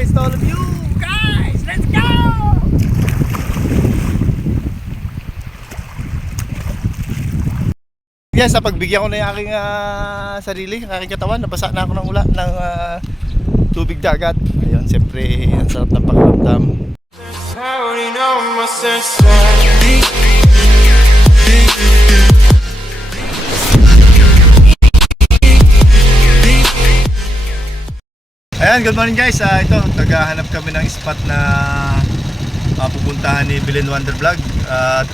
guys to all of you. Guys, let's go! Yes, pagbigyan ko na yung aking sarili, ang aking katawan. Nabasa na ako ng ulan ng tubig dagat. Ayun, siyempre, ang sarap ng pakiramdam. Ayan, good morning guys. Ito, naghahanap kami ng spot na pupuntahan ni Belen Wonder Vlog. At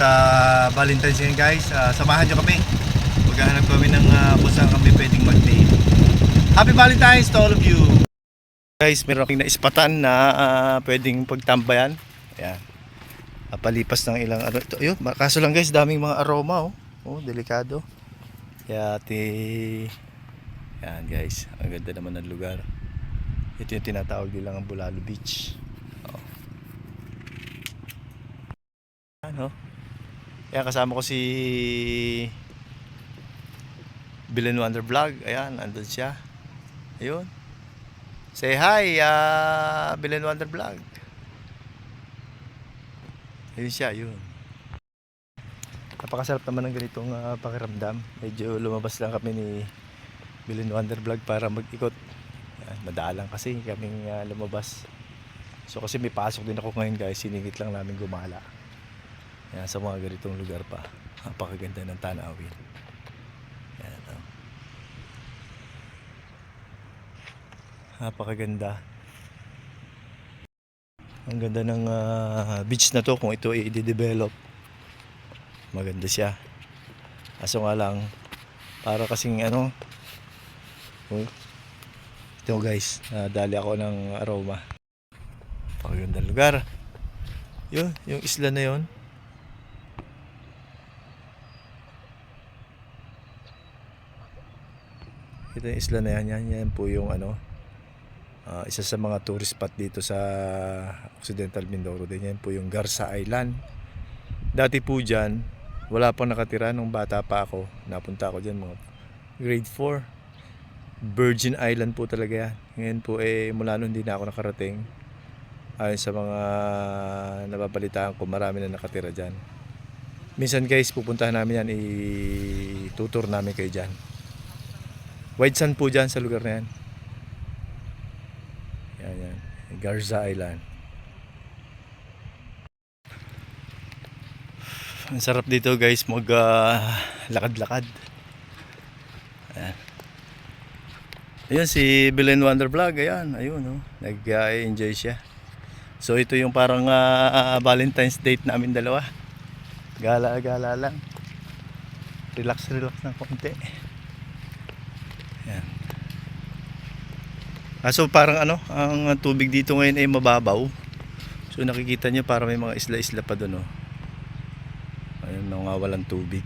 Valentine's ngayon guys. Samahan nyo kami. Maghahanap kami ng kung saan kami pwedeng mag-date. Happy Valentine's to all of you! Guys, meron akong na-spatan na pwedeng pagtambayan. Ayan. Palipas ng ilang ito. Ayun, kaso lang guys, daming mga aroma. Oh, delikado. Kaya ayan guys, ang ganda naman ng lugar. Ito yung tinatawag nilang ang Bulalo Beach. Ano? Kaya kasama ko si Belen Wonder Vlog. Ayan, andun siya. Ayun. Say hi, Belen Wonder Vlog. Ayun siya, ayun. Napakasarap naman ng ganitong pakiramdam. Medyo lumabas lang kami ni Belen Wonder Vlog para mag-ikot. Madalang kasi kaming lumabas. So kasi may pasok din ako ngayon guys. Sinigit lang namin gumala. Yan, sa mga ganitong lugar pa. Napakaganda ng tanawin. Yan, napakaganda. Ang ganda ng beach na to. Kung ito i-develop, maganda siya. Kaso nga lang, para kasing ito guys, dali ako ng aroma. Pagandang lugar. Yun, yung isla na yun. Ito yung isla na yan. Yan po yung isa sa mga tourist spot dito sa Occidental Mindoro din. Yan po yung Garza Island. Dati po dyan, wala pang nakatira nung bata pa ako. Napunta ako dyan mga grade 4. Virgin Island po talaga yan. Ngayon po mula noon hindi na ako nakarating. Ayon sa mga nababalitaan ko, marami na nakatira dyan. Minsan guys, pupuntahan namin yan, itutur namin kayo dyan. White sand po dyan sa lugar na yan. Yan. Garza Island. Ang sarap dito guys, mag lakad-lakad. Ayan. Ayun si Belen Wonder Vlog, ayan, ayun nag-enjoy siya. So ito yung parang Valentine's date namin dalawa. Gala-gala lang. Relax ng konti. Ayan. So parang ang tubig dito ngayon ay mababaw. So nakikita niyo parang may mga isla-isla pa doon Ayun, walang tubig.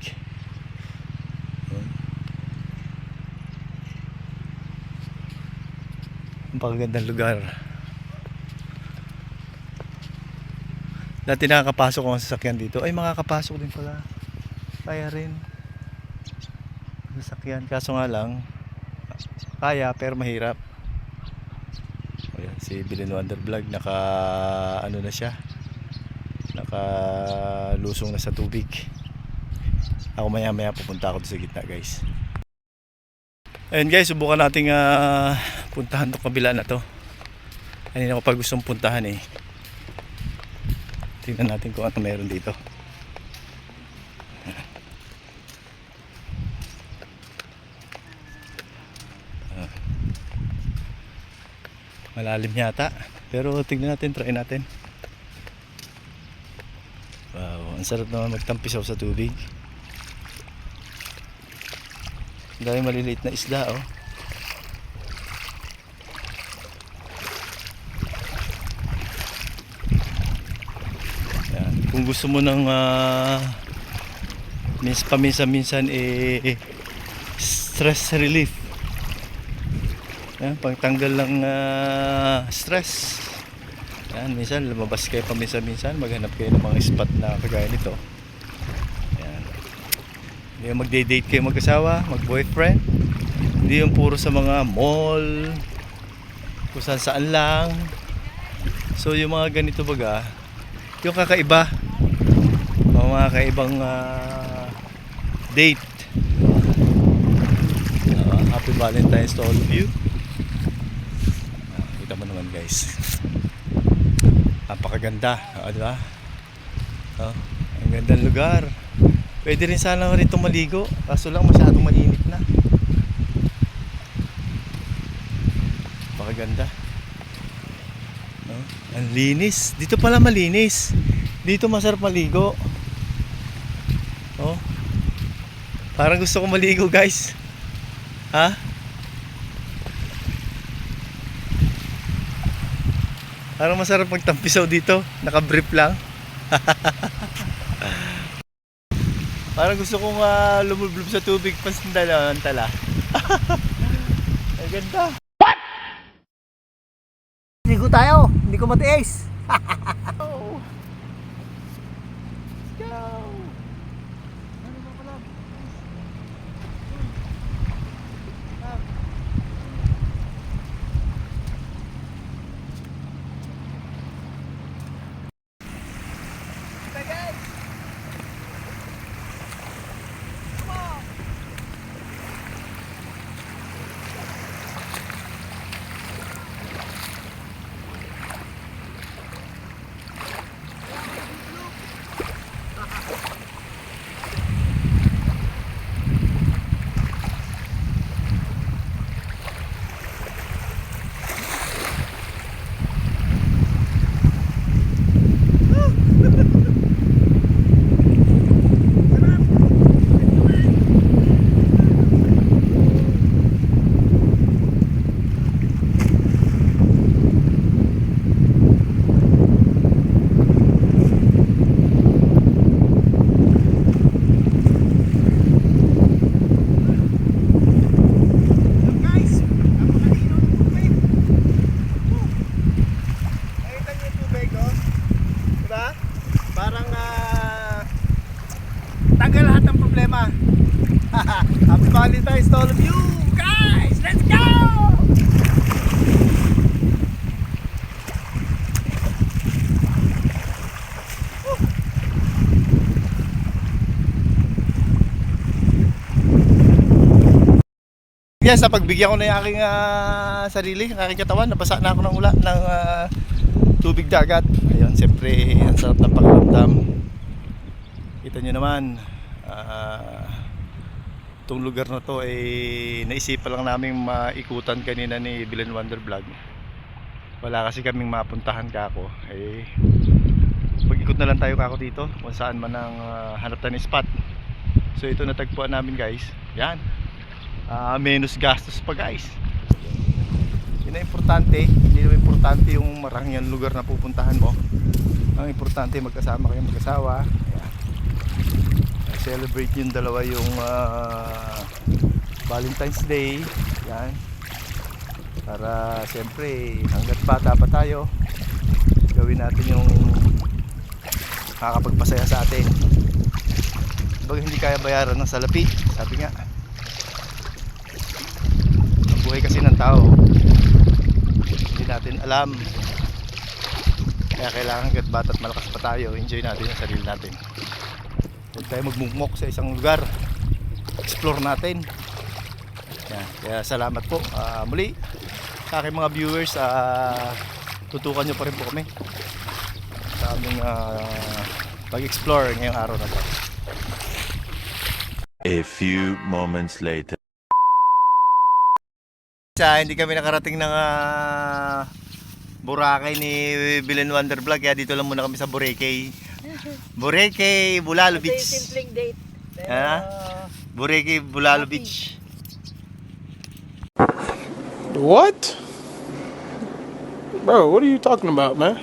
Ang pagagandang lugar. Dati nakakapasok ako sa sasakyan dito. Ay, makakapasok din pala. Kaya rin sasakyan. Kaso nga lang, kaya pero mahirap. Ayan, si Belen Wonder Vlog naka na siya. Nakalusong na sa tubig. Ako maya pupunta ako sa gitna guys. Ayun guys, subukan nating puntahan itong kabila na to. Kanina ko pa gustong puntahan Tingnan natin kung ano meron dito. Malalim yata, pero tingnan natin, try natin. Wow, ang sarap naman magtampisaw sa tubig. Dahil maliliit na isda Yan. Kung gusto mo ng paminsan-minsan stress relief. Yan, pangtanggal ng stress. Yan, minsan lumabas kayo paminsan-minsan, maghanap kayo ng mga spot na kagaya nito. Hindi yung magde-date kayo mag-asawa, mag-boyfriend. Hindi yung puro sa mga mall, kung saan lang. So yung mga ganito baga, yung kakaiba, mga kakaibang date. Happy Valentine's to all of you. Kita mo naman guys, napakaganda, diba? Ang gandang lugar. Pwede rin sana rito maligo, kaso lang masyadong mainit na. Napakaganda. Ang linis. Dito pala malinis. Dito masarap maligo. Parang gusto ko maligo guys. Ha? Parang masarap magtampisaw dito. Naka-brief lang. Parang gusto kong lumulublob sa tubig pasandala. Ang ganda. What? Ligo tayo. Hindi ko matiis. Let's go. Ano ba pala? Tanggal lahat ng problema. Happy Valentine's to all of you guys! Let's go! Yes, pagbigyan ko na yung aking sarili, ang aking katawan, nabasa na ako ng tubig dagat. Ayun, siyempre, ang sarap ng pakiramdam. Kita nyo naman, itong lugar na to ay naisipan lang namin maikutan kanina ni Bilan Wonder Vlog. Wala kasi kaming mapuntahan kako. Mag-ikot na lang tayo kako dito kung saan man ang hanap tayo ng spot. So ito natagpuan namin guys. Yan. Menos gastos pa guys. Yun ang importante. Hindi naman importante yung marangyang lugar na pupuntahan mo. Ang importante magkasama kayong mag-asawa. Celebrate yung dalawa yung Valentine's Day. Yan. Para siyempre hanggat bata pa tayo, gawin natin yung makakapagpasaya sa atin. Baga hindi kaya bayaran ng salapi. Sabi nga, ang buhay kasi ng tao hindi natin alam. Kaya kailangan hanggat bata at malakas pa tayo, enjoy natin yung sarili natin. Huwag tayo magmukmok sa isang lugar, explore natin. Yan. Kaya salamat po muli sa aking mga viewers. Tutukan nyo pa rin po kami sa aming pag-explore ngayong araw na to. A few moments later. Hindi kami nakarating ng Boracay ni Bilan Wonder Vlog, kaya dito lang muna kami sa Boracay. Boracay, Bulalo Beach. Ito yung simpleng date. Boracay, Bulalo Beach. What? Bro, what are you talking about, man?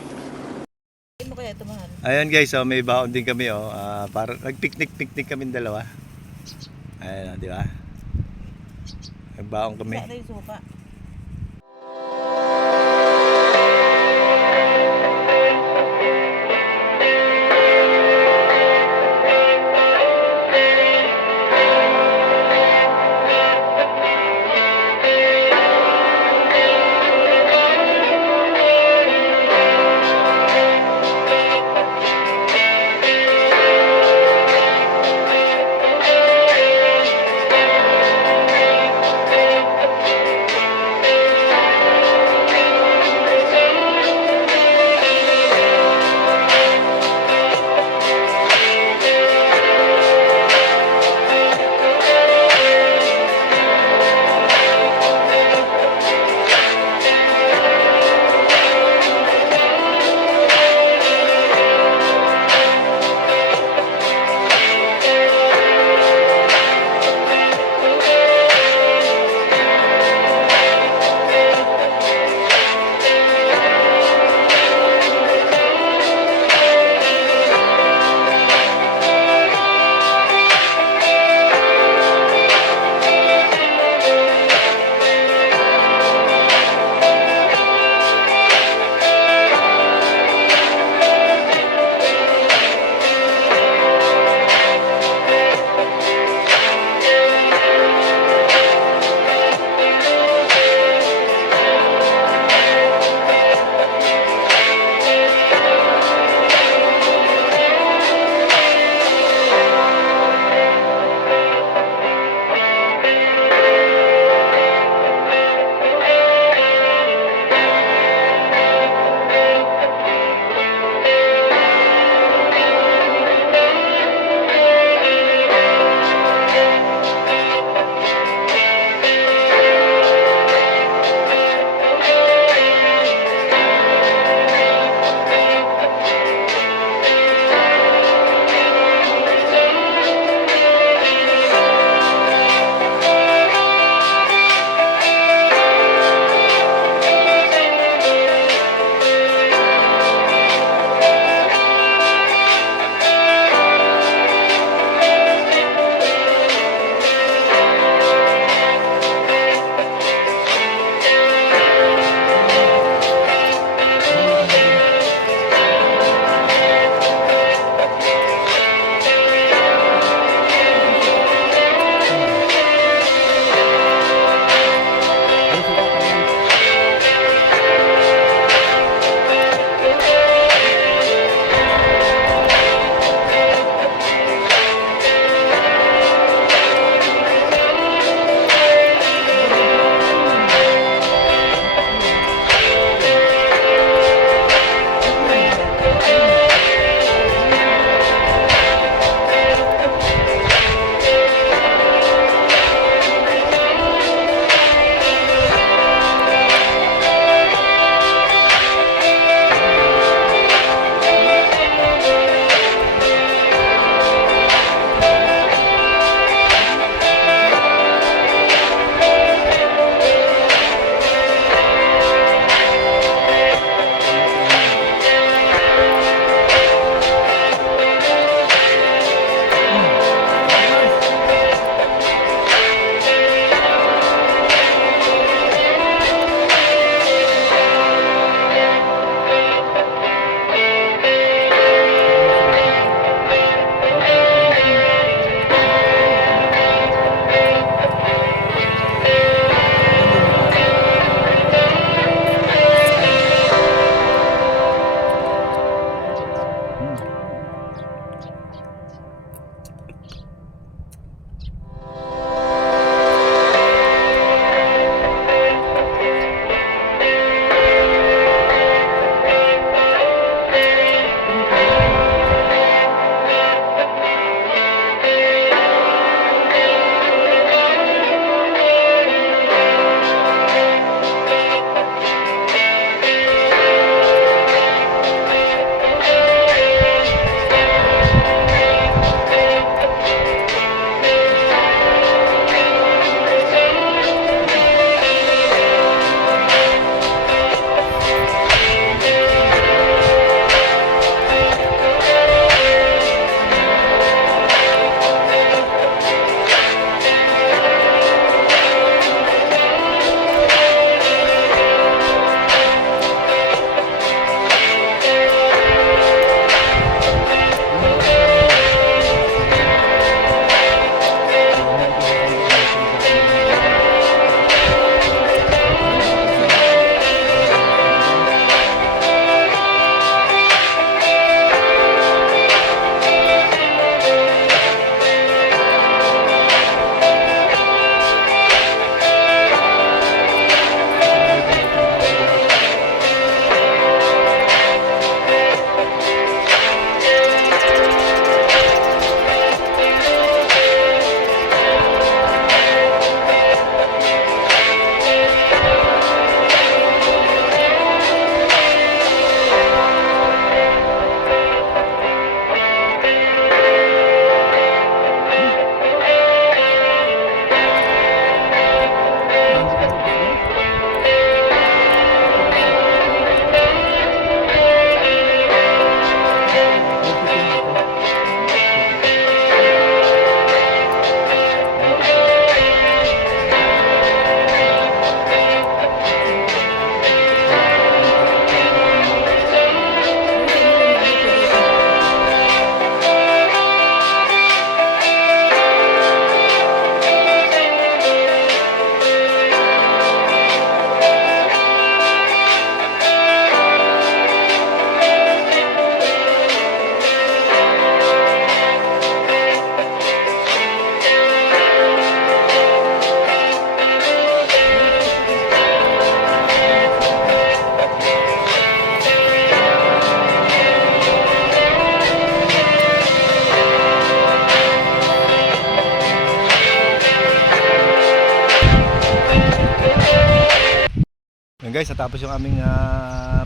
Ano kaya ito, mahal? Ayan guys, may baon din kami para nag-picnic kami dalawa. Ayan, di ba? Nagbaon kami. Sana yung suka. guys, natapos yung aming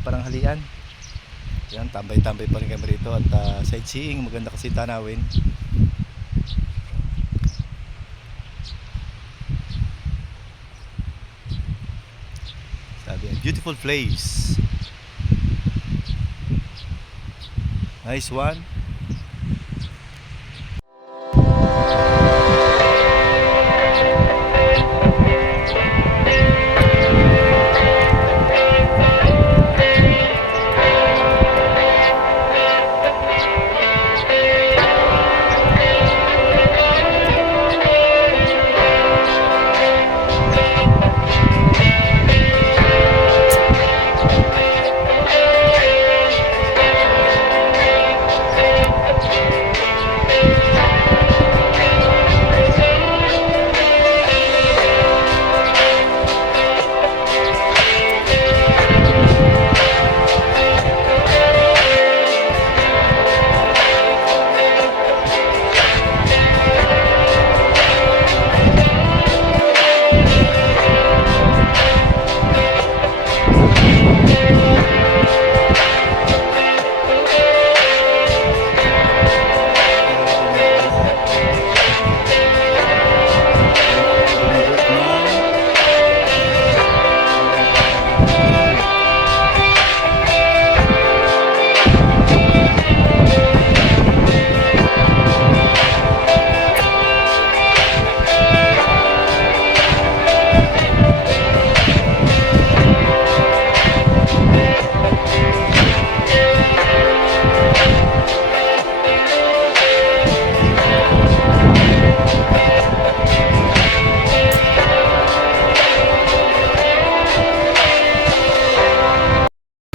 pananghalian. Yan, tambay-tambay pa rin kami rito at sightseeing, maganda kasi tanawin. Sabi, beautiful place. Nice one.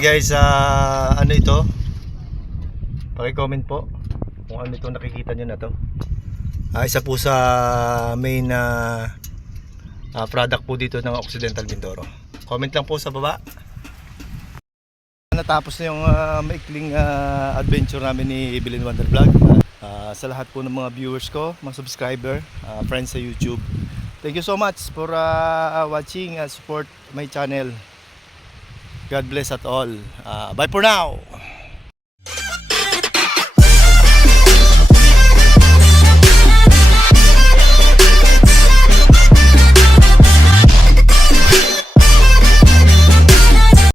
Guys, ano ito? Paki-comment po kung ano ito nakikita nyo na to. Isa po sa main product po dito ng Occidental Mindoro. Comment lang po sa baba. Natapos na yung maikling adventure namin ni Evelyn Wonder Vlog. Sa lahat po ng mga viewers ko, mga subscriber, friends sa YouTube, thank you so much for watching, support my channel. God bless at all. Bye for now.